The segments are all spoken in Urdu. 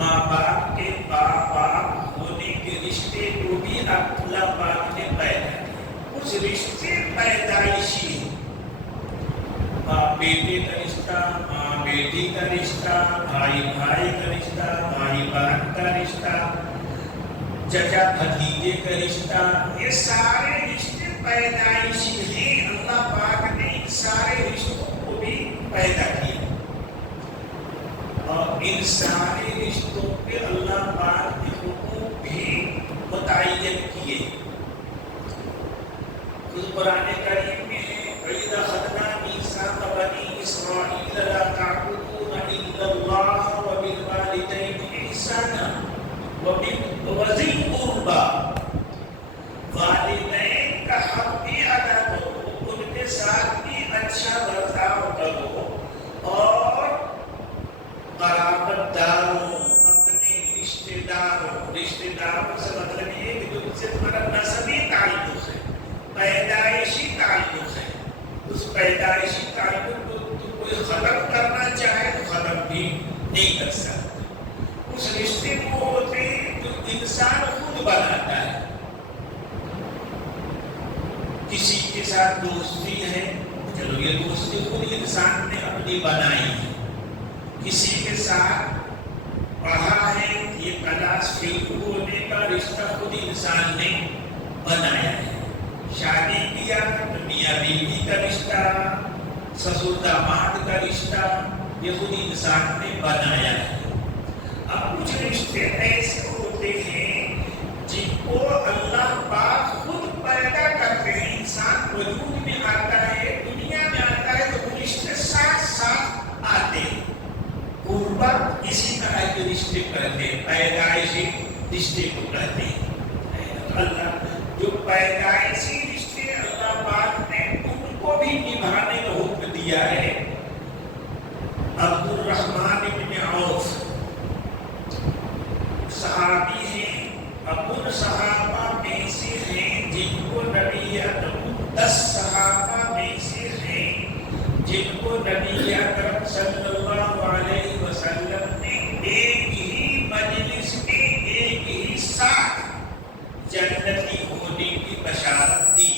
ماں باپ کے باپ باپ ہونے کے رشتے کو بھی اللہ پاک نے پیدا کیا. اس رشتے پیدائشی باپ بیٹے کا رشتہ، ماں بیٹی کا رشتہ، بھائی بھائی کا رشتہ، بھائی بہن کا رشتہ، چچا بھتیجے کا رشتہ، یہ سارے رشتے پیدائشی ہیں. اللہ پاک نے ان سارے رشتوں کو بھی پیدا کیا اور ان سارے رشتوں پہ اللہ پاک نے حقوق بھی متعین کیے. قرآن کریم میں وَإِذْ أَخَذْنَا مِيثَاقَ بَنِي إِسْرَائِيلَ لَا تَعْبُدُونَ إِلَّا اللَّهَ وَبِالْوَالِدَيْنِ إِحْسَانًا وَذِي الْقُرْبَىٰ. والدین کا حق بھی ادا کرو، ان کے ساتھ بھی اچھا برتاؤ کرو اور قرابت داروں، اپنے رشتہ داروں سے مطلب یہ کہ جو ان سے تمہارا نسبی تعلق ہے، پیدائشی تعلق ہے، اس پیدائشی تعلق کو تو کوئی ختم کرنا چاہے تو ختم بھی نہیں کر سکتا. اس رشتے کو ہوتے جو انسان خود بناتا ہے. کسی کے ساتھ دوستی ہے، چلو یہ دوستی خود انسان نے اپنی بنائی ہے. کسی کے ساتھ پڑھا ہے، یہ کلاس فیل ہونے کا رشتہ خود انسان نے بنایا ہے. شادی کیا تو میاں بیوی کا رشتہ، سسر داماد کا رشتہ، یہ خود انسان نے بنایا ہے. اب کچھ رشتے ایسے ہوتے ہیں جن کو اللہ پاک خود پیدا کرتے ہیں. انسان وجود میں آتا ہے، دنیا میں آتا ہے تو وہ رشتے ساتھ ساتھ آتے ہیں. قربت اسی طرح کے رشتے کرتے ہیں، پیدائشی رشتے کو کہتے ہیں. اللہ جو پیدائشی رشتے اللہ پاک نے ان کو بھی نبھانے کا حکم دیا ہے. عبد الرحمن بن عوف صحابی ہیں، ابن صحابہ میں سے ہیں جن کو نبی اکرم 10 صحابہ میں سے ہیں جن کو نبی اکرم صلی اللہ علیہ وسلم نے ایک ہی مجلس میں ایک ہی ساتھ جنتی ہونے کی بشارت دی.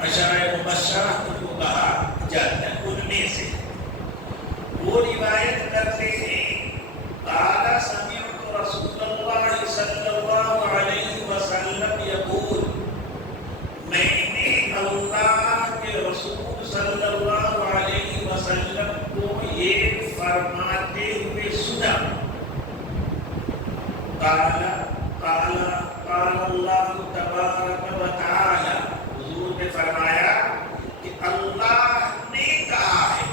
عشرہ مبشرہ کو کہا جاتا ہے. ان میں سے وہ روایت کرتے ہیں قال سمعت رسول اللہ صلی اللہ علیہ وسلم یقول، میں نے اللہ کے رسول صلی اللہ علیہ وسلم کو یہ فرماتے ہوئے سنا. قال اللہ تبارک و تعالی، حضور نے فرمایا کہ اللہ نے کہا ہے.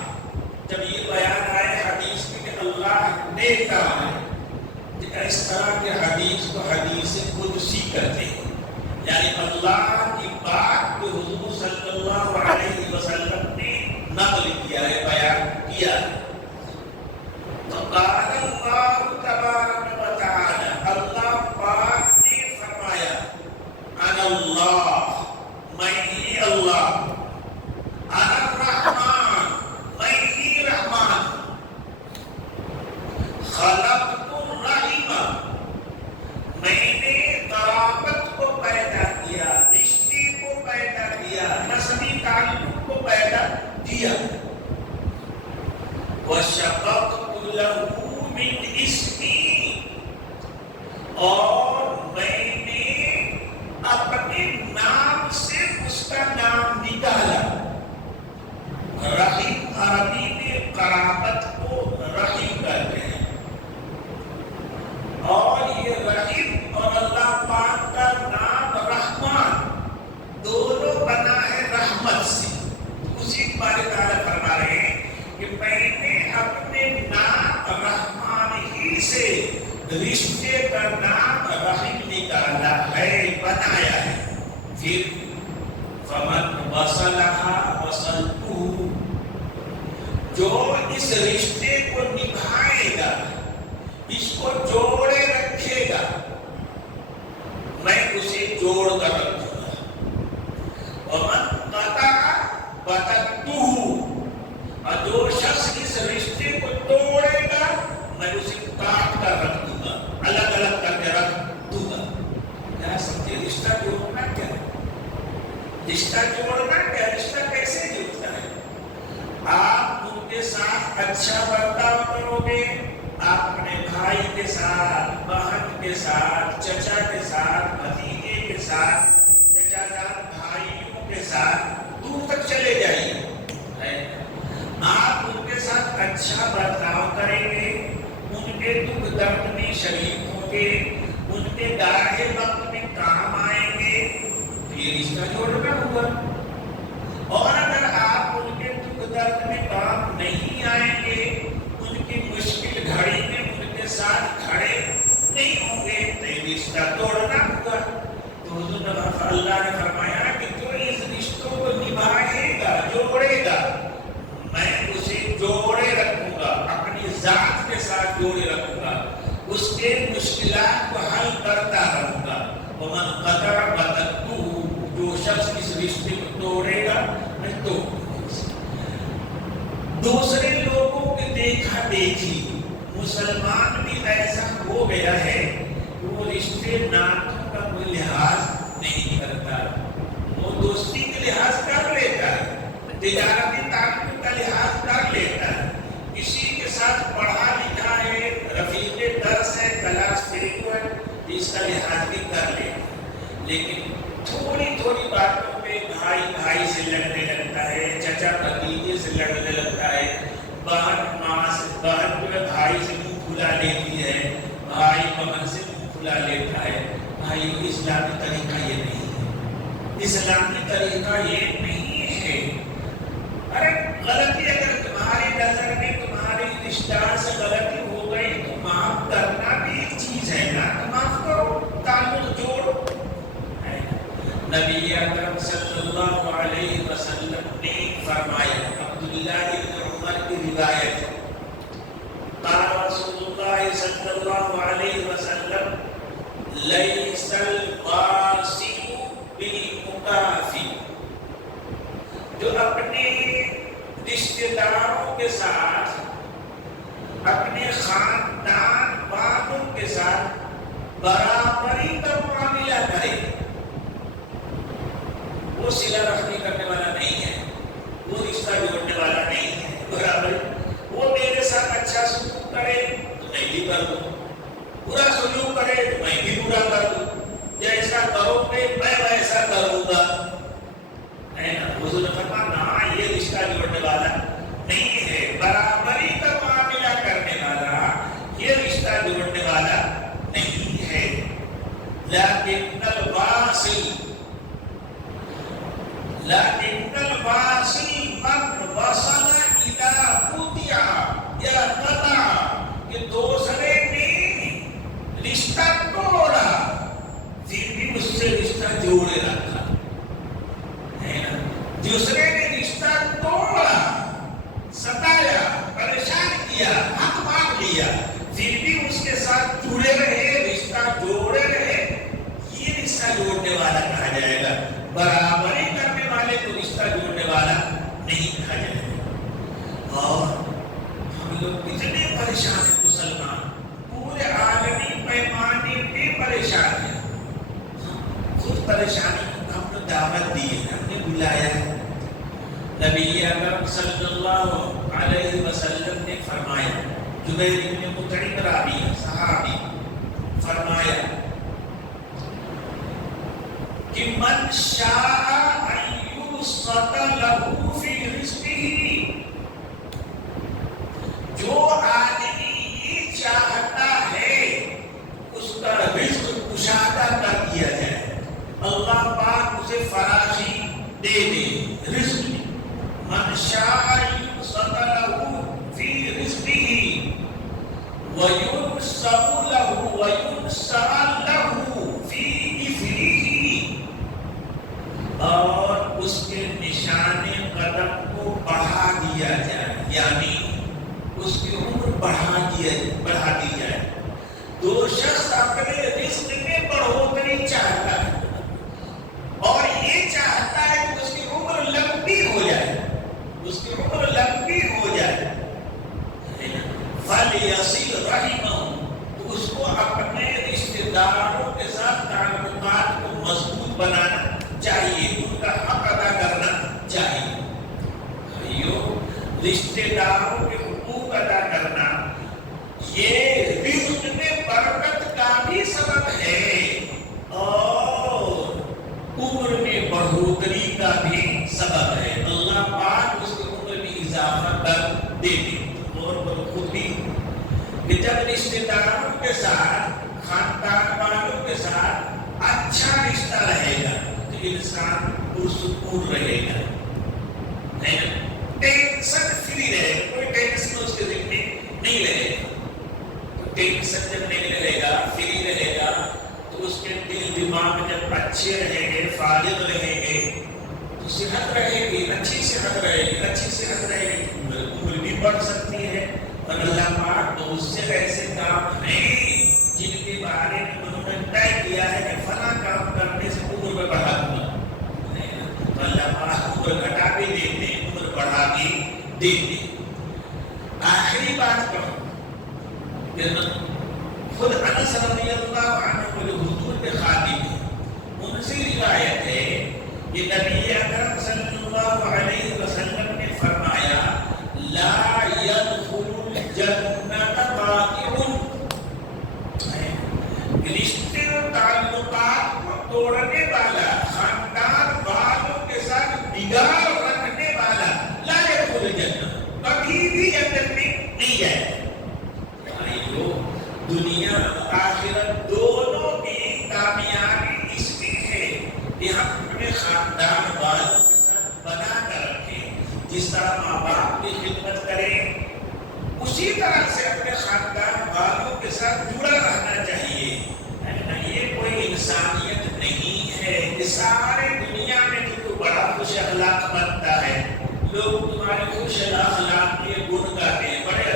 جب یہ بیان آئے حدیث میں کہ اللہ نے کہا ہے، اس طرح کے حدیث کو حدیث قدسی کہتے ہیں. یعنی اللہ کی بات کو حضور صلی اللہ علیہ وسلم نے نقل کیا ہے، بیان کیا ہے. تو قال اللہ تبارک و تعالی، اللہ پاک نے فرمایا انا اللہ، میں ہی اللہ، انا الرحمن، میں ہی رحمان، خلقت الرحم، میں نے قرابت کو پیدا کیا، رشتے کو پیدا کیا، نسبی تعلق کو پیدا کیا. وَشَقَقْتُ لَهُ مِنْ اسْمِي، اور میں نے اپنے نام سے اس کا نام نکالا. رحیم عربی میں قرابت کو رحیم کہتے ہیں، اور یہ رحیم اور اللہ پاک کا نام رحمان دونوں بنا ہے رحمت سے. اسی بارے تعالیٰ فرما رہے ہیں کہ میں نے اپنے نام رحمان ہی سے رشتے کا نام رحیم نکالا ہے، بنایا ہے. پھر فمن وصلها وصلته، جو اس رشتے کو نبھائے گا، اس کو جوڑے رکھے گا، میں اسے جوڑ کر رکھوں گا. ومن قطع قطعته، اور جو شخص اس رشتے کو توڑے گا میں اسے کاٹ رشتہ جوڑنا کیا؟ رشتہ کیسے جڑتا ہے؟ آپ ان کے ساتھ اچھا برتاؤ کرو گے، اپنے بھائی کے ساتھ، بہن کے ساتھ، چچا کے ساتھ، بھتیجے کے ساتھ، چچا جان بھائیوں کے ساتھ دور تک چلے جائیے۔ آپ ان کے ساتھ اچھا برتاؤ کریں گے، ان کے دکھ درد میں شریک ہوں گے، ان کے داغے وقت میں کام آئیں گے، یہ رشتہ جوڑنا ہوگا۔ اور اگر آپ ان کے دکھ درد میں کام نہیں آئیں گے، ان کی مشکل گھڑی میں ان کے ساتھ کھڑے نہیں ہوں گے، تو یہ رشتہ توڑنا ہوگا۔ تو حضور اللہ نے فرمایا کہ جو اس رشتوں کو نبھائے گا، جوڑے گا، میں اسے جوڑے رکھوں گا، اپنی ذات کے ساتھ جوڑے رکھوں گا، اس کے مشکلات کو حل کرتا رہوں گا۔ ومن قطع قطعتہ، جو شخص اس رشتے کو توڑے گا میں توڑوں گا۔ دوسرے لوگوں کی دیکھا دیکھی مسلمان بھی ایسا ہو گیا ہے، وہ رشتے ناتوں کا کوئی لحاظ نہیں کرتا، وہ دوستی کے لحاظ کر لیتا ہے، تجارتی تعلق کا لحاظ کر لیتا ہے، کسی کے ساتھ پڑھا لکھا ہے، رفیق درس ہے، کلاس فیلو ہے، اس کا لحاظ بھی کر لیتا ہے، لیکن تھوڑی تھوڑی باتوں پہ بھائی بھائی سے لڑنے لگتا ہے، چچا بھتیجے سے لڑنے لگتا ہے، بہن جو ہے بھائی سے منہ پھلا لیتی ہے، بھائی بہن سے منہ پھلا لیتا ہے۔ بھائی اسلامی طریقہ یہ نہیں ہے، اسلامی طریقہ یہ نہیں ہے۔ ارے غلطی اگر تمہاری نظر میں تمہاری رشتہ سے غلطی ہو گئی تو معاف کرنا بھی ایک چیز ہے نا، تو معاف کرو، تعلق جوڑو۔ نبی اکرم صلی اللہ علیہ وسلم نے فرمایا، عبداللہ بن عمر کی روایت، قال رسول اللہ صلی اللہ علیہ وسلم لیس القاسم بالمکافی، جو اپنے رشتہ داروں کے ساتھ، اپنے خاندان والوں کے ساتھ برابری کا معاملہ کرے، وہ صلہ رحمی کرنے والا نہیں ہے، وہ رشتہ جوڑنے والا نہیں ہے۔ برابر وہ میرے ساتھ اچھا سلوک کرے تو میں بھی کر دوں، برا سلوک کرے تو میں بھی برا کر دوں، جیسا کرو گے میں ویسا کروں گا، ہے نا؟ حضور نے فرمایا یہ رشتہ جوڑنے والا نہیں ہے، برابری کا معاملہ کرنے والا یہ رشتہ جوڑنے والا نہیں ہے۔ لیکن الواصل من وصل اذا قطع یا قطع، کہ دوسرے نے رشتہ توڑا پھر بھی اس سے رشتہ جوڑے رکھا، ہے نا؟ دوسرے نے رشتہ توڑا، ستایا، پریشان کیا، حق مانگ لیا، پھر بھی اس کے ساتھ جڑے رہے، رشتہ جوڑے رہے، یہ رشتہ جوڑنے والا کہا جائے گا۔ برابری کرنے والے کو رشتہ جوڑنے والا نہیں کہا جائے گا۔ اور ہم لوگ کتنے پریشان ہیں، مسلمان پورے عالمی پیمانے پہ پریشان ہیں، خود پریشانی کو ہم نے دعوت دی ہے، ہم نے بلایا ہے۔ نبی اکرم صلی اللہ علیہ وسلم نے فرمایا، جبیر بن مطعم راوی صحابی، فرمایا کہ من شاء ان یبسط لہ فی رزقہ، جو آدمی یہ چاہتا ہے اس کا رزق کشادہ کر دیا جائے، اللہ پاک اسے فراخی دے دے رزق میں، من شاء ان یبسط لہ فی رزقہ وینسع لہ فی اثرہ، اور اس کے نشان قدم کو بڑھا دیا جائے، یعنی اس کی عمر بڑھا دی جائے۔ دو شخص اپنے رزق میں بڑھوتری چاہتا ہے اور یہ چاہتا ہے کہ اس کی عمر لمبی ہو جائے، اس کی عمر لمبی ہو جائے، فَلْيَصِلْ رَحِمَهُ، تو اس کو اپنے رشتہ داروں کے ساتھ تعلقات کو مضبوط بنانا چاہیے، ان کا حق ماؤں کے حقوق ادا کرنا یہ رزق میں برکت کا بھی سبب ہے اور عمر میں بڑھوتری کا بھی سبب ہے. اللہ پاک اس کی عمر میں اضافہ کر دیتے اور خود بھی کہ جب رشتے داروں کے ساتھ خاندان والوں کے ساتھ اچھا رشتہ رہے گا تو انسان پرسکون رہے گا, ٹینشن فری رہے گا, کوئی ٹینشن اس کے ذہن میں نہیں رہے گا. ٹینشن جب نہیں رہے گا, فری رہے گا تو اس کے دل دماغ جب اچھے رہیں گے, فارغ رہیں گے تو صحت رہے گی, اچھی صحت رہے گی, اچھی صحت رہے گی, عمر بھی بڑھ سکتی ہے. اور اللہ پاک بہت سے ایسے کام ہیں جن کے بارے میں انہوں نے طے کیا ہے کہ فلاں کام کرنے سے عمر میں بڑھا دوں گا, تو اللہ پاک عمر گھٹا بھی دیتے ہیں, عمر بڑھا بھی دیتے ہیں. آخری بات کہوں خود انس رضی اللہ عنہ جو حضور کے خادم ہیں ان سے روایت ہے کہ نبی اکرم صلی اللہ علیہ وسلم نے فرمایا لا يدخل الجنة قاطع, رشتے اور تعلقات کو توڑنے والا, خاندان والوں کے ساتھ بگاڑ رکھنے والا لا يدخل الجنة, کبھی بھی جنت میں نہیں جائے. دنیا آخرت دونوں کی کامیابی اس میں ہے کہ ہم اپنے خاندان والوں کے ساتھ بنا کر رکھیں. جس طرح ماں باپ کی خدمت کریں اسی طرح سے اپنے خاندان والوں کے ساتھ جڑا رہنا چاہیے. یہ کوئی انسانیت نہیں ہے کہ سارے دنیا میں تو بڑا خوش اخلاق بنتا ہے, لوگ تمہارے خوش اخلاق کے گن گاتے ہیں, بڑے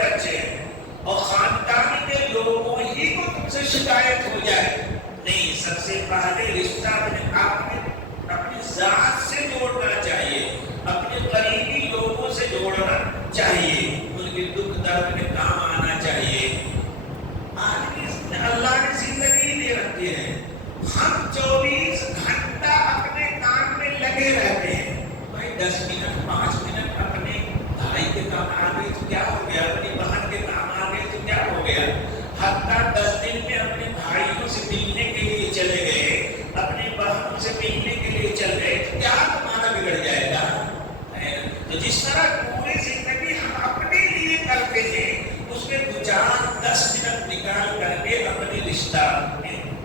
اچھے ہیں, اور خاندان کے لوگوں ہی کو تم سے شکایت ہو جائے. نہیں, سب سے پہلے رشتہ اپنی ذات سے جوڑنا چاہیے, اپنے قریبی لوگوں سے جوڑنا چاہیے, ان کے دکھ درد میں کام آنا چاہیے. آدمی اللہ نے زندگی دے رکھی ہے, ہم 24 گھنٹہ اپنے کام میں لگے رہتے ہیں. بھائی 10 منٹ 5 منٹ اپنے بھائی کے کام آ گئے تو کیا ہو گیا, اپنی بہن کے کام آ گئے تو کیا ہو گیا, حتیٰ 10 دن میں اپنے بھائیوں سے ملنے کے لیے چلے گئے, اپنی بہنوں سے ملنے کے لیے چل گئے تو کیا تمہارا بگڑ جائے گا. تو جس طرح پوری زندگی ہم اپنے لیے کرتے ہیں اس میں 2-4-10 منٹ نکال کر کے اپنے رشتہ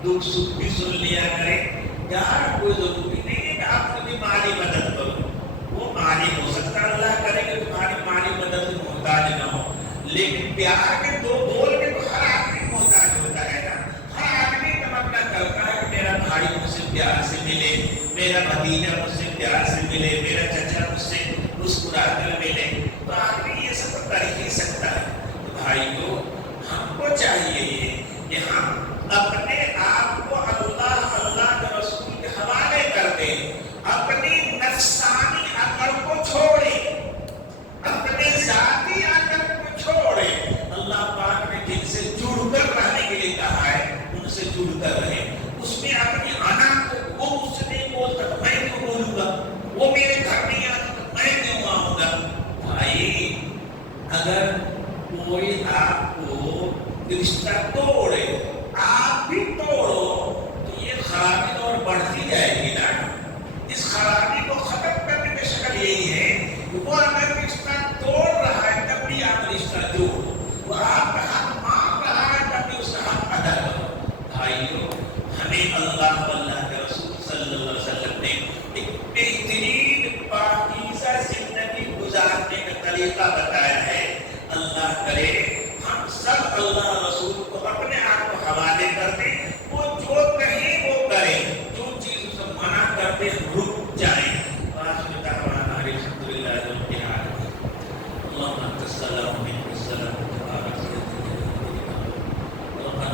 دکھ سکھ بھی سن لیا کریں. یار کوئی ضروری نہیں ہے کہ آپ کو مالی مدد کرو, وہ مالی ہو سکتا ہے اللہ کرے کہ تمہاری مالی مدد سے محتاج نہ ہو, لیکن پیار کے 2 بول میں تو ہر آدمی محتاج ہوتا ہے نا. ہر آدمی تمنا کرتا ہے کہ میرا بھائی مجھ سے پیار سے ملے, میرا بھتیجا مجھ سے پیار سے ملے, میرا چچا مجھ سے مسکرا کر ملے, تو آدمی یہ سب کر ہی سکتا ہے. تو بھائیو ہم کو چاہیے کہ ہم اپنے آپ کو اللہ کے رسول کے حوالے کر دیں, اپنی نفسانی عقل کو چھوڑیں, اپنے ذاتی عقل کو چھوڑیں. اللہ پاک نے جن سے جڑ کر رہنے کے لیے کہا ہے ان سے جڑ کر رہیں. اس میں اپنی انا کو, وہ مجھ سے نہیں بولتا تو میں کیوں بولوں گا, وہ میرے گھر نہیں آتا تو میں کیوں آؤں گا. بھائی اگر کوئی آپ کو رشتہ توڑے, آپ بھی توڑو تو یہ خرابی اور بڑھتی جائے گی نا. اس خرابی کو ختم کرنے کی شکل یہی ہے کہ وہ اگر رشتہ توڑ رہا ہے تب بھی آپ رشتہ جوڑو, وہ آپ کا حق مانگ رہا ہے تب بھی اس کا حق ادا کرو. بھائیو ہمیں اللہ واللہ کے رسول صلی اللہ علیہ وسلم نے ایک بہترین پاکیزہ زندگی گزارنے کا طریقہ بتایا ہے. اللہ کرے ہم سب اللہ رسول کو اپنے آپ کو حوالے کر دیں, وہ جو کہیں وہ کریں, جو چیز سے منع کرتے رک جائیں. آخر دعوانا الحمدللہ رب العالمین. اللہم انت السلام منک السلام تبارک ربنا